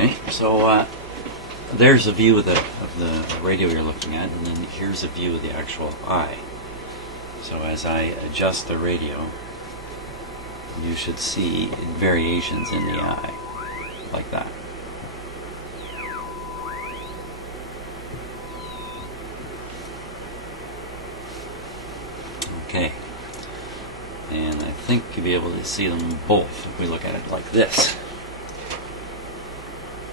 Okay, so there's a view of the radio you're looking at, and then here's a view of the actual eye. So as I adjust the radio, you should see variations in the eye, like that. Okay, and I think you'll be able to see them both if we look at it like this.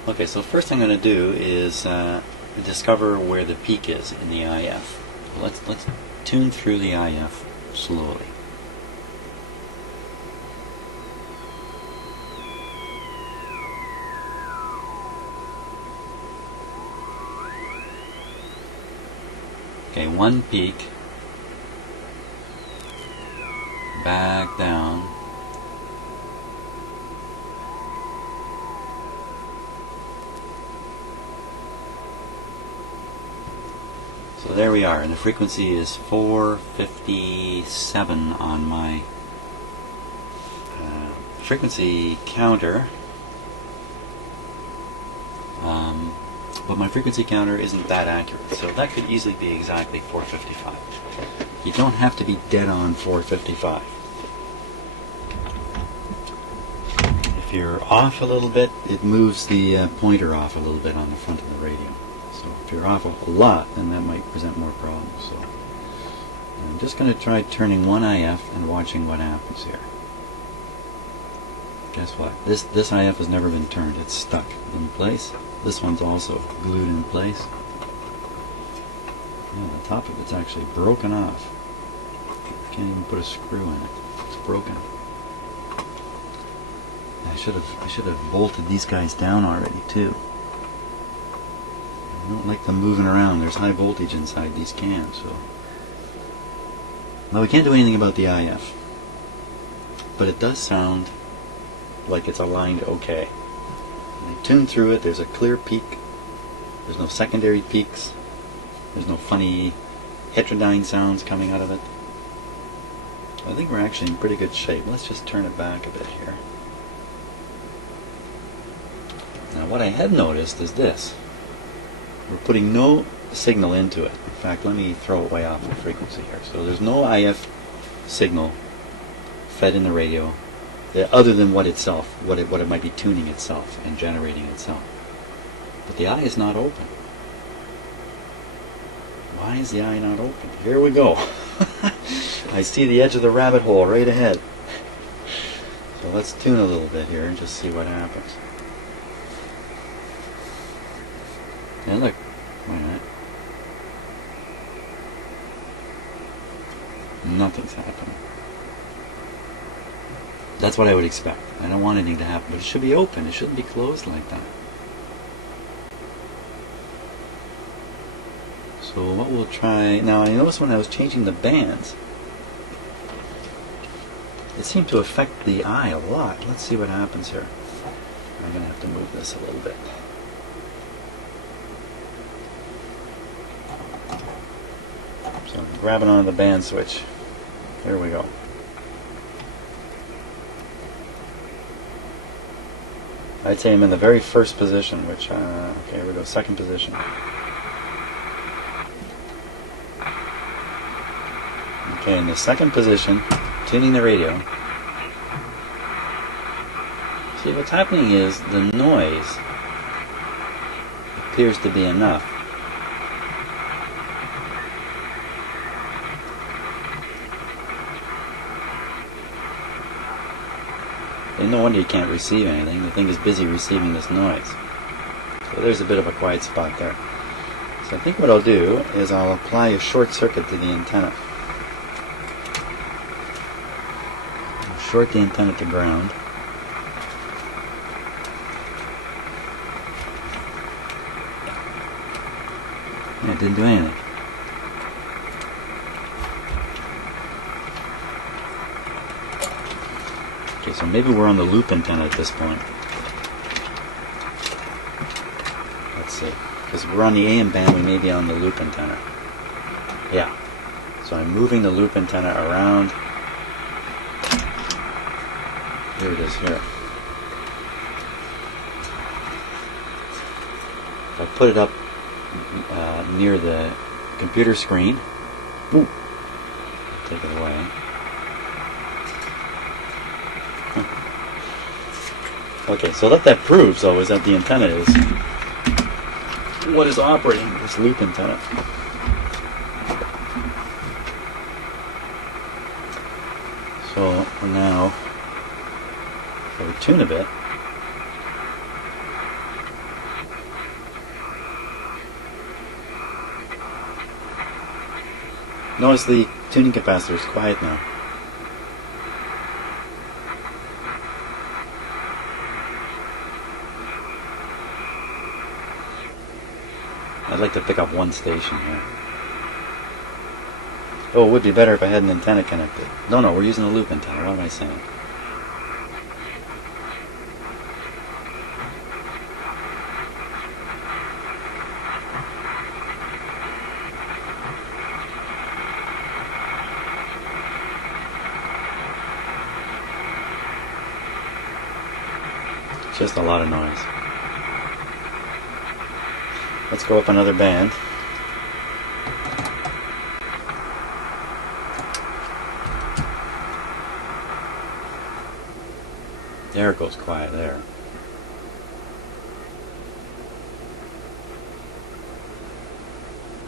Okay, so first thing I'm going to do is discover where the peak is in the IF. Let's tune through the IF slowly. Okay, one peak, back down, so there we are, and the frequency is 457 on my frequency counter. But my frequency counter isn't that accurate, so that could easily be exactly 455. You don't have to be dead on 455. If you're off a little bit, it moves the pointer off a little bit on the front of the radio. So if you're off a lot, then that might present more problems. So I'm just going to try turning one IF and watching what happens here. Guess what? This IF has never been turned. It's stuck in place. This one's also glued in place. Yeah, the top of it's actually broken off. Can't even put a screw in it. It's broken. I should have bolted these guys down already too. I don't like them moving around. There's high voltage inside these cans, so. Well, we can't do anything about the IF, but it does sound like it's aligned okay. I tune through it. There's a clear peak. There's no secondary peaks. There's no funny heterodyne sounds coming out of it. I think we're actually in pretty good shape. Let's just turn it back a bit here. Now what I had noticed is this. We're putting no signal into it. In fact, let me throw it way off the frequency here. So there's no IF signal fed in the radio other than what it might be tuning itself and generating itself. But the eye is not open. Why is the eye not open? Here we go. I see the edge of the rabbit hole right ahead. So let's tune a little bit here and just see what happens. And look, why not? Nothing's happening. That's what I would expect. I don't want anything to happen, but it should be open. It shouldn't be closed like that. So what we'll try now, I noticed when I was changing the bands, it seemed to affect the eye a lot. Let's see what happens here. I'm going to have to move this a little bit. So I'm grabbing onto the band switch. There we go. I'd say I'm in the very first position, which, okay, here we go, second position. Okay, in the second position, tuning the radio. See, what's happening is the noise appears to be enough. And no wonder you can't receive anything. The thing is busy receiving this noise. So there's a bit of a quiet spot there. So I think what I'll do is I'll apply a short circuit to the antenna. I'll short the antenna to ground. Yeah, it didn't do anything. Okay, so maybe we're on the loop antenna at this point. Let's see. Because we're on the AM band, we may be on the loop antenna. Yeah. So I'm moving the loop antenna around. Here it is here. If I put it up near the computer screen, ooh, take it away. Okay, so what that proves, though, is that the antenna is what is operating this loop antenna. So now, if we tune a bit, notice the tuning capacitor is quiet now. I'd like to pick up one station here. Oh, it would be better if I had an antenna connected. No, we're using a loop antenna. What am I saying? Just a lot of noise. Let's go up another band. There it goes quiet there.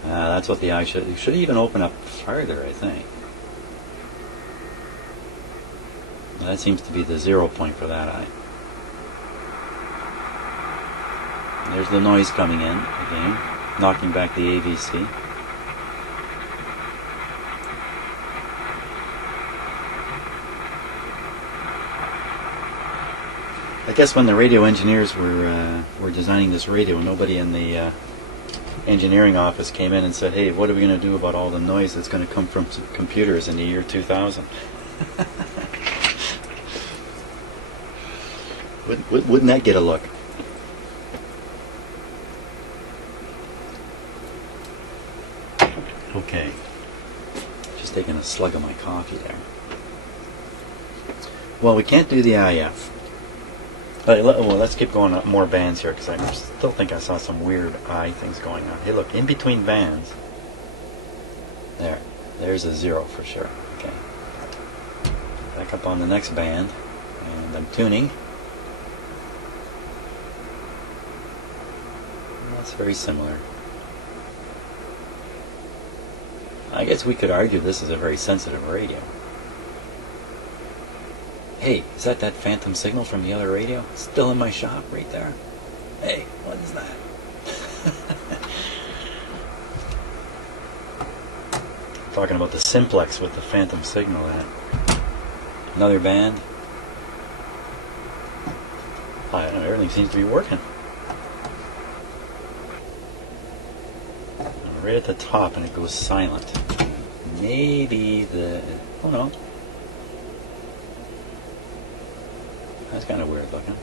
That's what the eye should. You should even open up farther, I think. That seems to be the 0 point for that eye. There's the noise coming in again, knocking back the AVC. I guess when the radio engineers were designing this radio, nobody in the engineering office came in and said, "Hey, what are we going to do about all the noise that's going to come from computers in the year 2000?" Wouldn't that get a look? Okay, just taking a slug of my coffee there. Well, we can't do the IF. Well, let's keep going up more bands here, because I still think I saw some weird eye things going on. Hey, look, in between bands, there's a 0 for sure. Okay, back up on the next band, and I'm tuning. That's very similar. I guess we could argue this is a very sensitive radio. Hey, is that phantom signal from the other radio? It's still in my shop right there. Hey, what is that? Talking about the simplex with the phantom signal in it. Another band. I don't know, everything seems to be working. Right at the top, and it goes silent. Maybe oh no. That's kind of weird looking.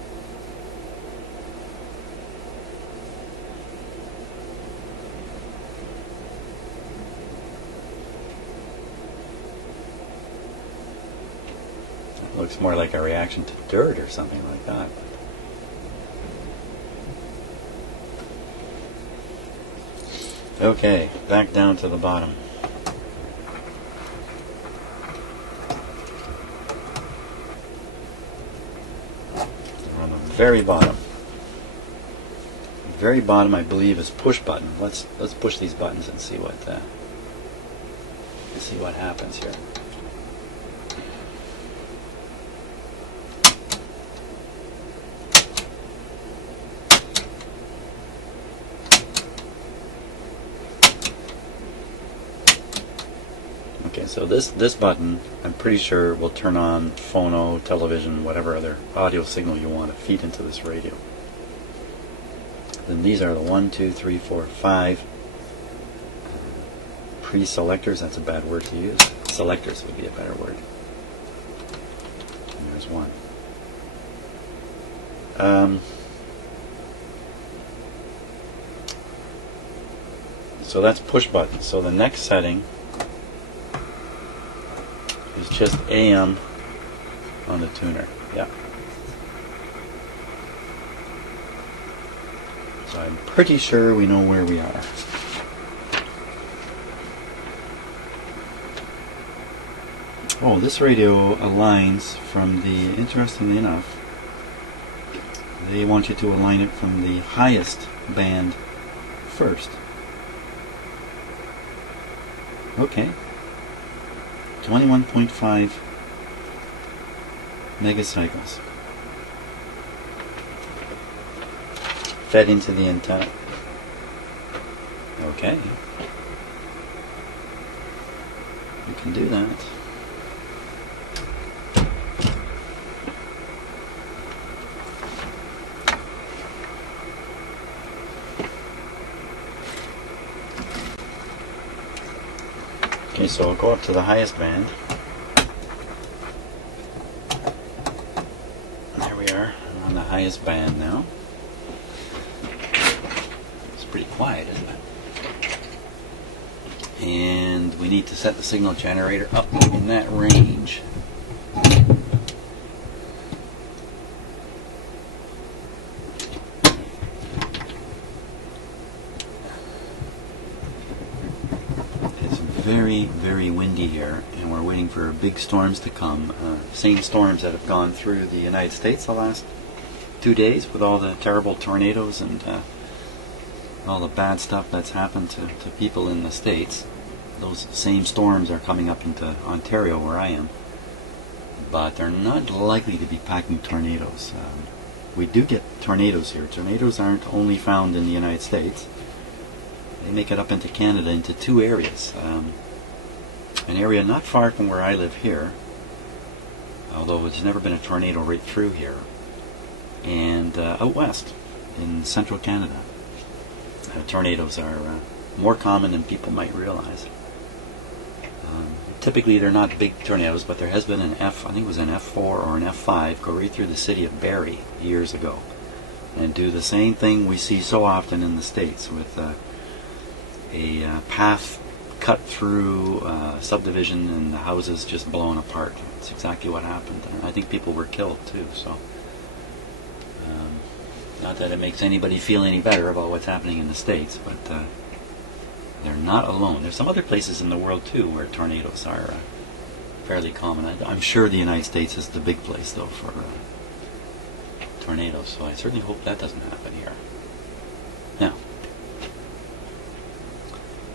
It looks more like a reaction to dirt or something like that. Okay, back down to the bottom. We're on the very bottom. The very bottom, I believe, is push button. Let's push these buttons and see what happens here. Okay, so this button, I'm pretty sure, will turn on phono, television, whatever other audio signal you want to feed into this radio. Then these are the 1, 2, 3, 4, 5 pre-selectors. That's a bad word to use. Selectors would be a better word. And there's one. So that's push button. So the next setting is just AM on the tuner. Yeah. So I'm pretty sure we know where we are. Oh, this radio aligns from the, interestingly enough, they want you to align it from the highest band first. Okay. 21.5 megacycles. Fed into the antenna. Okay. We can do that. Okay, so I'll go up to the highest band. There we are, I'm on the highest band now. It's pretty quiet, isn't it? And we need to set the signal generator up in that range. Very, very windy here, and we're waiting for big storms to come. Same storms that have gone through the United States the last 2 days with all the terrible tornadoes and all the bad stuff that's happened to people in the States. Those same storms are coming up into Ontario where I am, but they're not likely to be packing tornadoes. We do get tornadoes here. Tornadoes aren't only found in the United States. They make it up into Canada into two areas. An area not far from where I live here, although there's never been a tornado right through here, and out west in central Canada. Tornadoes are more common than people might realize. Typically they're not big tornadoes, but there has been an I think it was an F4 or an F5 go right through the city of Barrie years ago and do the same thing we see so often in the States with a path cut through subdivision and the houses just blown apart. It's exactly what happened, and I think people were killed too. So, not that it makes anybody feel any better about what's happening in the States, but they're not alone. There's some other places in the world too where tornadoes are fairly common. I'm sure the United States is the big place though for tornadoes, so I certainly hope that doesn't happen here. Now,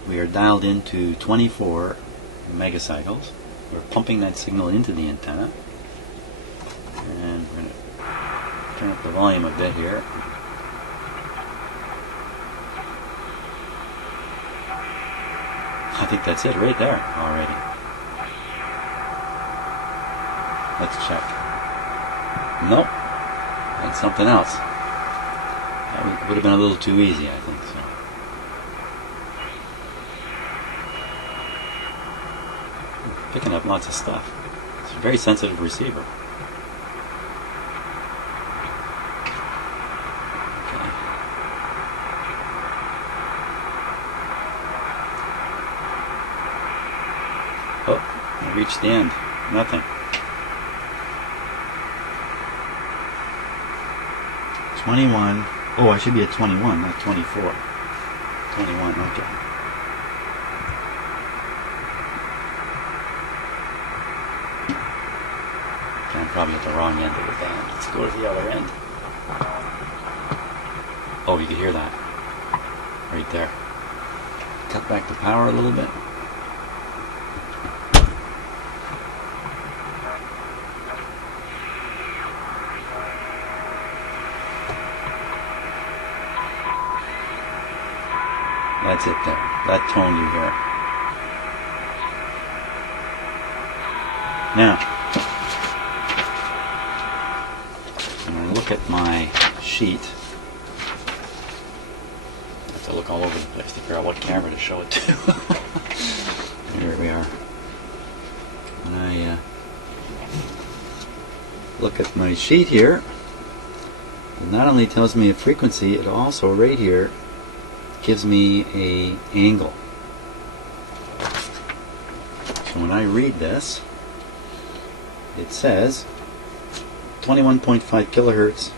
we are dialed into 24 megacycles. We're pumping that signal into the antenna, and we're going to turn up the volume a bit here. I think that's it right there already. Let's check. Nope, that's something else. That would have been a little too easy, I think so. Picking up lots of stuff. It's a very sensitive receiver. Okay. Oh, I reached the end. Nothing. 21. Oh, I should be at 21, not 24. 21, okay. I'm probably at the wrong end of the band. Let's go to the other end. Oh, you can hear that. Right there. Cut back the power a little bit. That's it there. That tone you hear. Now, at my sheet. I have to look all over the place to figure out what camera to show it to. Here we are. When I look at my sheet here, it not only tells me a frequency, it also right here gives me a angle. So when I read this, it says 21.5 kilohertz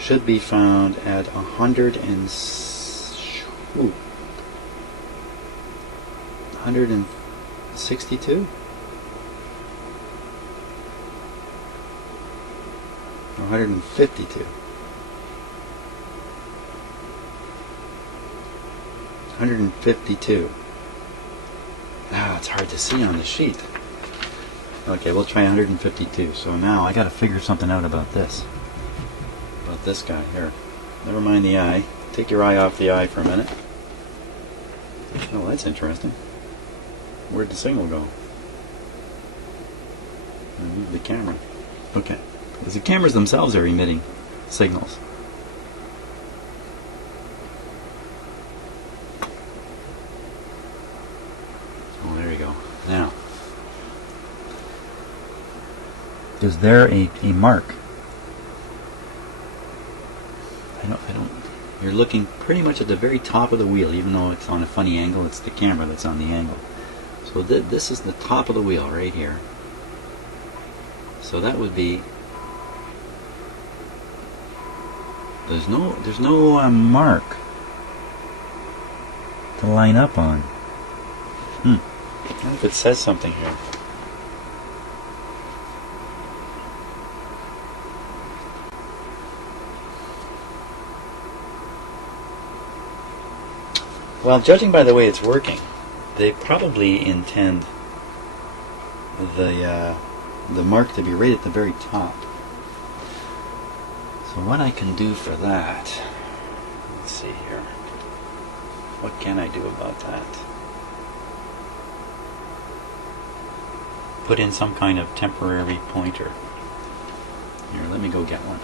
should be found at 162? 152. 152. Ah, it's hard to see on the sheet. Okay, we'll try 152. So now I got to figure something out about this. About this guy here. Never mind the eye. Take your eye off the eye for a minute. Oh, that's interesting. Where'd the signal go? I moved the camera. Okay. Because the cameras themselves are emitting signals. Oh, there you go. Now, is there a mark? I don't. You're looking pretty much at the very top of the wheel, even though it's on a funny angle. It's the camera that's on the angle. So this is the top of the wheel right here. So that would be. There's no mark to line up on. I wonder if it says something here. Well, judging by the way it's working, they probably intend the mark to be right at the very top. So what I can do for that, let's see here. What can I do about that? Put in some kind of temporary pointer. Here, let me go get one.